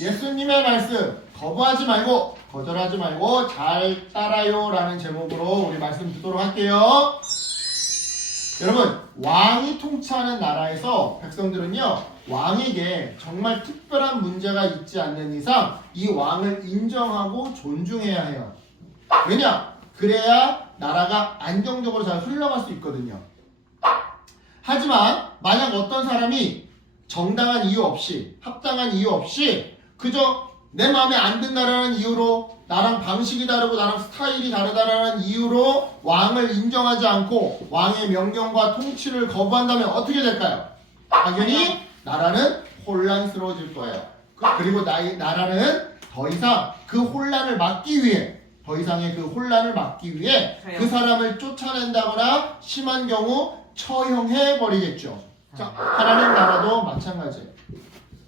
예수님의 말씀 거부하지 말고 거절하지 말고 잘 따라요 라는 제목으로 우리 말씀 듣도록 할게요. 여러분, 왕이 통치하는 나라에서 백성들은요, 왕에게 정말 특별한 문제가 있지 않는 이상 이 왕을 인정하고 존중해야 해요. 왜냐? 그래야 나라가 안정적으로 잘 흘러갈 수 있거든요. 하지만 만약 어떤 사람이 정당한 이유 없이, 합당한 이유 없이 그저 내 마음에 안 든다라는 이유로, 나랑 방식이 다르고 나랑 스타일이 다르다라는 이유로 왕을 인정하지 않고 왕의 명령과 통치를 거부한다면 어떻게 될까요? 당연히 나라는 혼란스러워질 거예요. 그리고 나라는 더 이상 그 혼란을 막기 위해, 더 이상의 그 혼란을 막기 위해 그 사람을 쫓아낸다거나 심한 경우 처형해버리겠죠. 자, 하나님 나라도 마찬가지예요.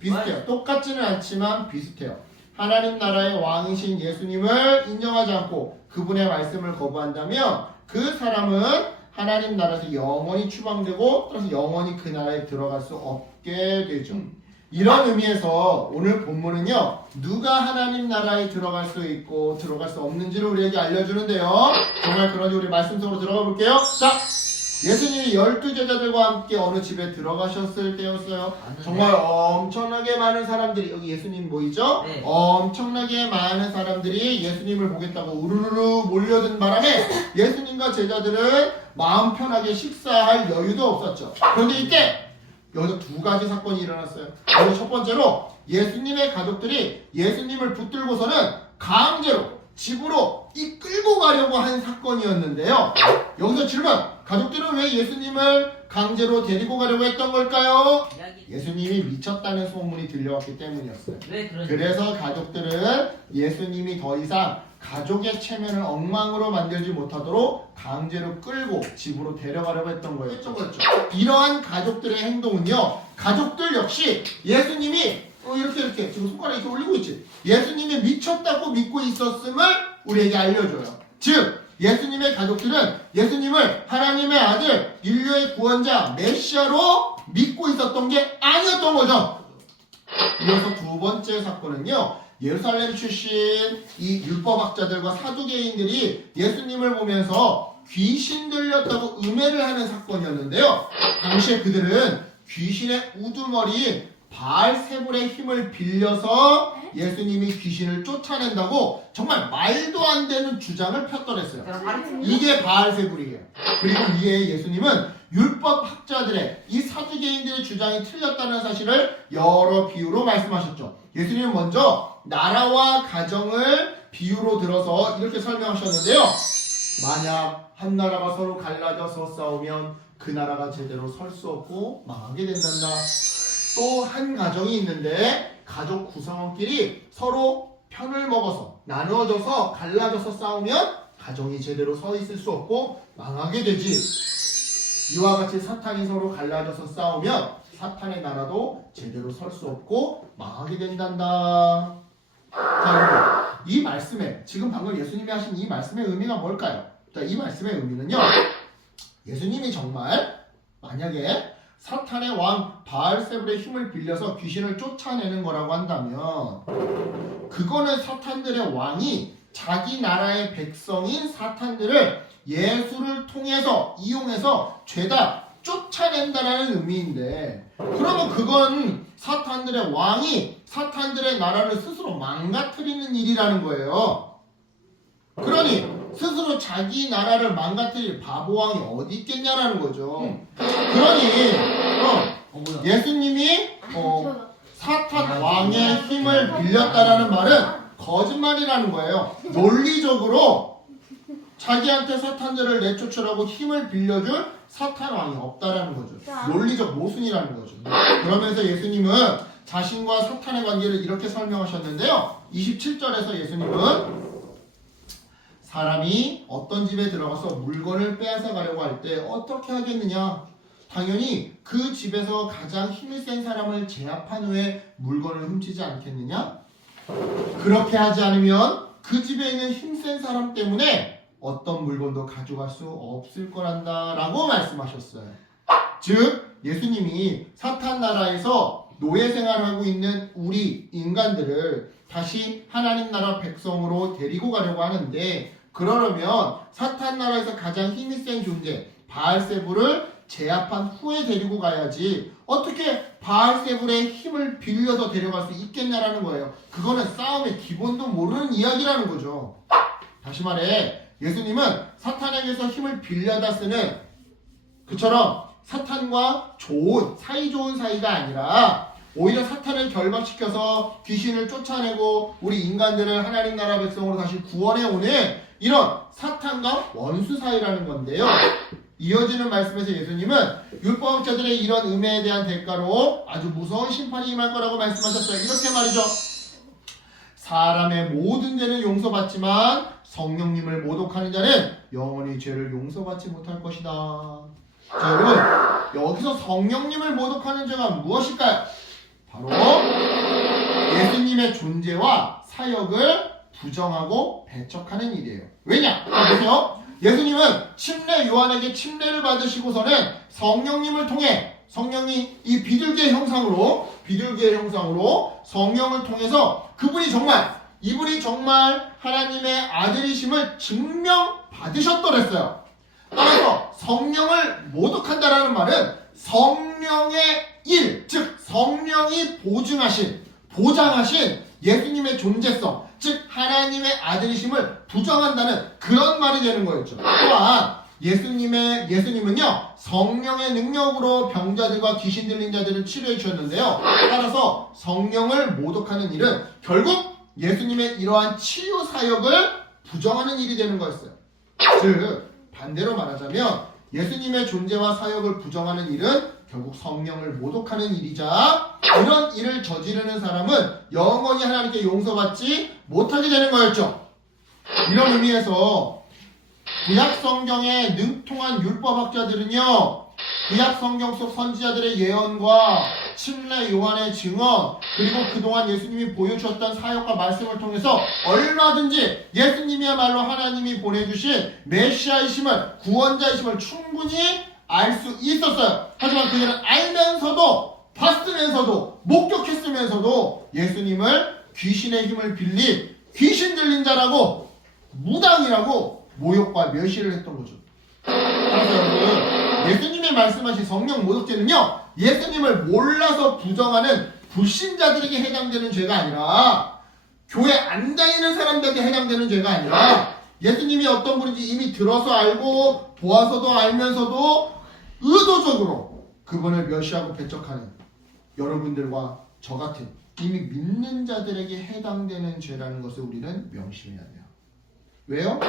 비슷해요. 똑같지는 않지만 비슷해요. 하나님 나라의 왕이신 예수님을 인정하지 않고 그분의 말씀을 거부한다면 그 사람은 하나님 나라에서 영원히 추방되고 따라서 영원히 그 나라에 들어갈 수 없게 되죠. 이런 의미에서 오늘 본문은요, 누가 하나님 나라에 들어갈 수 있고 들어갈 수 없는지를 우리에게 알려주는데요. 정말 그러니 우리 말씀 속으로 들어가 볼게요. 자, 예수님이 12제자들과 함께 어느 집에 들어가셨을 때였어요. 정말 엄청나게 많은 사람들이, 여기 예수님 보이죠? 네. 엄청나게 많은 사람들이 예수님을 보겠다고 우르르르 몰려든 바람에 예수님과 제자들은 마음 편하게 식사할 여유도 없었죠. 그런데 이때 여기서 두 가지 사건이 일어났어요. 먼저 첫 번째로 예수님의 가족들이 예수님을 붙들고서는 강제로 집으로 이끌고 가려고 한 사건이었는데요. 여기서 질문! 가족들은 왜 예수님을 강제로 데리고 가려고 했던 걸까요? 예수님이 미쳤다는 소문이 들려왔기 때문이었어요. 그래서 가족들은 예수님이 더 이상 가족의 체면을 엉망으로 만들지 못하도록 강제로 끌고 집으로 데려가려고 했던 거였죠. 이러한 가족들의 행동은요, 가족들 역시 예수님이 이렇게 지금 손가락 이렇게 올리고 있지. 예수님이 미쳤다고 믿고 있었음을 우리에게 알려줘요. 즉 예수님의 가족들은 예수님을 하나님의 아들, 인류의 구원자, 메시아로 믿고 있었던 게 아니었던 거죠. 이어서 두 번째 사건은요, 예루살렘 출신 이 율법학자들과 사두개인들이 예수님을 보면서 귀신 들렸다고 음해를 하는 사건이었는데요. 당시에 그들은 귀신의 우두머리인 바알세불의 힘을 빌려서 예수님이 귀신을 쫓아낸다고 정말 말도 안 되는 주장을 폈더랬어요. 이게 바알세불이에요. 그리고 이에 예수님은 율법학자들의, 이 사두개인들의 주장이 틀렸다는 사실을 여러 비유로 말씀하셨죠. 예수님은 먼저 나라와 가정을 비유로 들어서 이렇게 설명하셨는데요. 만약 한 나라가 서로 갈라져서 싸우면 그 나라가 제대로 설 수 없고 망하게 된단다. 또 한 가정이 있는데 가족 구성원끼리 서로 편을 먹어서 나누어져서 갈라져서 싸우면 가정이 제대로 서 있을 수 없고 망하게 되지. 이와 같이 사탄이 서로 갈라져서 싸우면 사탄의 나라도 제대로 설 수 없고 망하게 된단다. 자, 여러분, 이 말씀에, 지금 방금 예수님이 하신 이 말씀의 의미가 뭘까요? 자, 이 말씀의 의미는요, 예수님이 정말 만약에 사탄의 왕 바알세불의 힘을 빌려서 귀신을 쫓아내는 거라고 한다면, 그거는 사탄들의 왕이 자기 나라의 백성인 사탄들을 예수를 통해서, 이용해서 죄다 쫓아낸다라는 의미인데, 그러면 그건 사탄들의 왕이 사탄들의 나라를 스스로 망가뜨리는 일이라는 거예요. 그러니 스스로 자기 나라를 망가뜨릴 바보왕이 어디 있겠냐라는 거죠. 그러니 예수님이 사탄 왕의 힘을 빌렸다라는 말은 거짓말이라는 거예요. 논리적으로 자기한테 사탄들을 내쫓으라고 힘을 빌려줄 사탄 왕이 없다라는 거죠. 논리적 모순이라는 거죠. 그러면서 예수님은 자신과 사탄의 관계를 이렇게 설명하셨는데요. 27절에서 예수님은 사람이 어떤 집에 들어가서 물건을 빼앗아 가려고 할 때 어떻게 하겠느냐? 당연히 그 집에서 가장 힘이 센 사람을 제압한 후에 물건을 훔치지 않겠느냐? 그렇게 하지 않으면 그 집에 있는 힘센 사람 때문에 어떤 물건도 가져갈 수 없을 거란다 라고 말씀하셨어요. 즉 예수님이 사탄 나라에서 노예 생활하고 있는 우리 인간들을 다시 하나님 나라 백성으로 데리고 가려고 하는데, 그러려면 사탄 나라에서 가장 힘이 센 존재 바알세불을 제압한 후에 데리고 가야지 어떻게 바알세불의 힘을 빌려서 데려갈 수 있겠냐라는 거예요. 그거는 싸움의 기본도 모르는 이야기라는 거죠. 다시 말해, 예수님은 사탄에게서 힘을 빌려다 쓰는, 그처럼 사탄과 사이좋은 사이가 아니라 오히려 사탄을 결박시켜서 귀신을 쫓아내고 우리 인간들을 하나님 나라 백성으로 다시 구원해 오는 이런 사탄과 원수 사이라는 건데요. 이어지는 말씀에서 예수님은 율법학자들의 이런 음해에 대한 대가로 아주 무서운 심판이 임할 거라고 말씀하셨어요. 이렇게 말이죠. 사람의 모든 죄는 용서받지만 성령님을 모독하는 자는 영원히 죄를 용서받지 못할 것이다. 자, 여러분, 여기서 성령님을 모독하는 죄가 무엇일까요? 바로 예수님의 존재와 사역을 부정하고 배척하는 일이에요. 왜냐? 자, 보세요. 예수님은 침례 요한에게 침례를 받으시고서는 성령님을 통해, 성령이 이 비둘기의 형상으로 성령을 통해서 이분이 정말 하나님의 아들이심을 증명받으셨더랬어요. 따라서 성령을 모독한다라는 말은 성령의 일, 즉 성령이 보장하신 예수님의 존재성, 즉 하나님의 아들이심을 부정한다는 그런 말이 되는 거였죠. 또한 예수님은요, 성령의 능력으로 병자들과 귀신 들린 자들을 치료해 주셨는데요. 따라서 성령을 모독하는 일은 결국 예수님의 이러한 치유 사역을 부정하는 일이 되는 거였어요. 즉 반대로 말하자면 예수님의 존재와 사역을 부정하는 일은 결국 성령을 모독하는 일이자, 이런 일을 저지르는 사람은 영원히 하나님께 용서받지 못하게 되는 거였죠. 이런 의미에서 구약 성경에 능통한 율법학자들은요, 구약 성경 속 선지자들의 예언과 침례 요한의 증언, 그리고 그동안 예수님이 보여주셨던 사역과 말씀을 통해서 얼마든지 예수님이야말로 하나님이 보내주신 메시아이심을, 구원자이심을 충분히 알 수 있었어요. 하지만 그들은 알면서도, 봤으면서도, 목격했으면서도 예수님을 귀신의 힘을 빌린 귀신 들린 자라고, 무당이라고 모욕과 멸시를 했던 거죠. 그래서 여러분, 예수님이 말씀하신 성령 모독죄는요, 예수님을 몰라서 부정하는 불신자들에게 해당되는 죄가 아니라, 교회 안 다니는 사람들에게 해당되는 죄가 아니라, 예수님이 어떤 분인지 이미 들어서 알고 보아서도 알면서도 의도적으로 그분을 멸시하고 배척하는 여러분들과 저 같은 이미 믿는 자들에게 해당되는 죄라는 것을 우리는 명심해야 돼요. 왜요?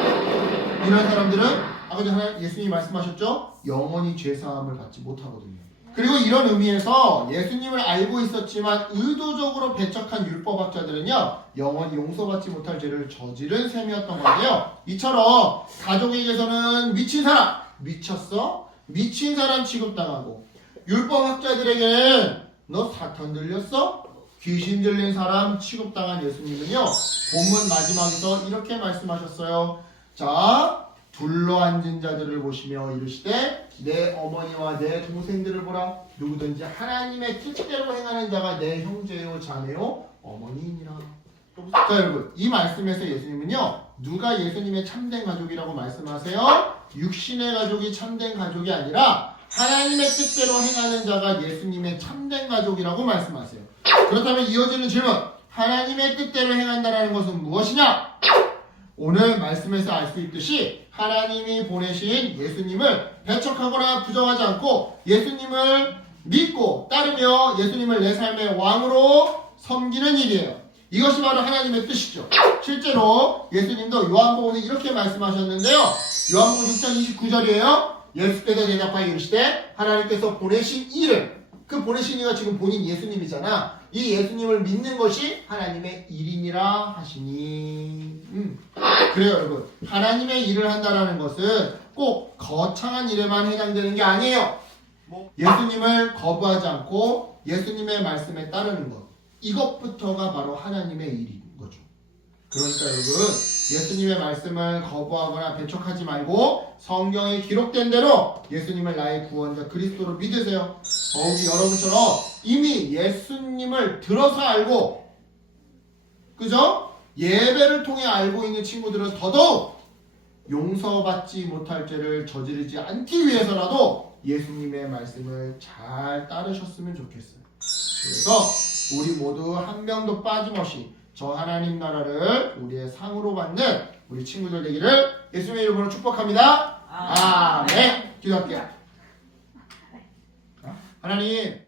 이런 사람들은 아까 전에 예수님이 말씀하셨죠? 영원히 죄사함을 받지 못하거든요. 그리고 이런 의미에서 예수님을 알고 있었지만 의도적으로 배척한 율법학자들은요, 영원히 용서받지 못할 죄를 저지른 셈이었던 건데요. 이처럼 가족에게서는 미친 사람 취급당하고, 율법학자들에게는 너 사탄 들렸어? 귀신 들린 사람 취급당한 예수님은요, 본문 마지막에서 이렇게 말씀하셨어요. 자, 둘러앉은 자들을 보시며 이르시되 내 어머니와 내 동생들을 보라. 누구든지 하나님의 뜻대로 행하는 자가 내 형제요 자매요 어머니이니라. 자, 여러분, 이 말씀에서 예수님은요, 누가 예수님의 참된 가족이라고 말씀하세요? 육신의 가족이 참된 가족이 아니라 하나님의 뜻대로 행하는 자가 예수님의 참된 가족이라고 말씀하세요. 그렇다면 이어지는 질문, 하나님의 뜻대로 행한다는 것은 무엇이냐? 오늘 말씀에서 알 수 있듯이 하나님이 보내신 예수님을 배척하거나 부정하지 않고 예수님을 믿고 따르며 예수님을 내 삶의 왕으로 섬기는 일이에요. 이것이 바로 하나님의 뜻이죠. 실제로 예수님도 요한복음에 이렇게 말씀하셨는데요. 요한복음 6장 29절이에요. 예수께서 대답하여 이르시되 하나님께서 보내신 이를, 그 보내신 이가 지금 본인 예수님이잖아. 이 예수님을 믿는 것이 하나님의 일이니라 하시니. 그래요, 여러분. 하나님의 일을 한다는 것은 꼭 거창한 일에만 해당되는 게 아니에요. 예수님을 거부하지 않고 예수님의 말씀에 따르는 것, 이것부터가 바로 하나님의 일인 거죠. 그러니까 여러분 예수님의 말씀을 거부하거나 배척하지 말고 성경에 기록된 대로 예수님을 나의 구원자 그리스도로 믿으세요. 더욱이 여러분처럼 이미 예수님을 들어서 알고 그죠? 예배를 통해 알고 있는 친구들은 더더욱 용서받지 못할 죄를 저지르지 않기 위해서라도 예수님의 말씀을 잘 따르셨으면 좋겠어요. 그래서 우리 모두 한 명도 빠짐없이 저 하나님 나라를 우리의 상으로 받는 우리 친구들 되기를 예수님의 이름으로 축복합니다. 아멘. 기도할게요. 하나님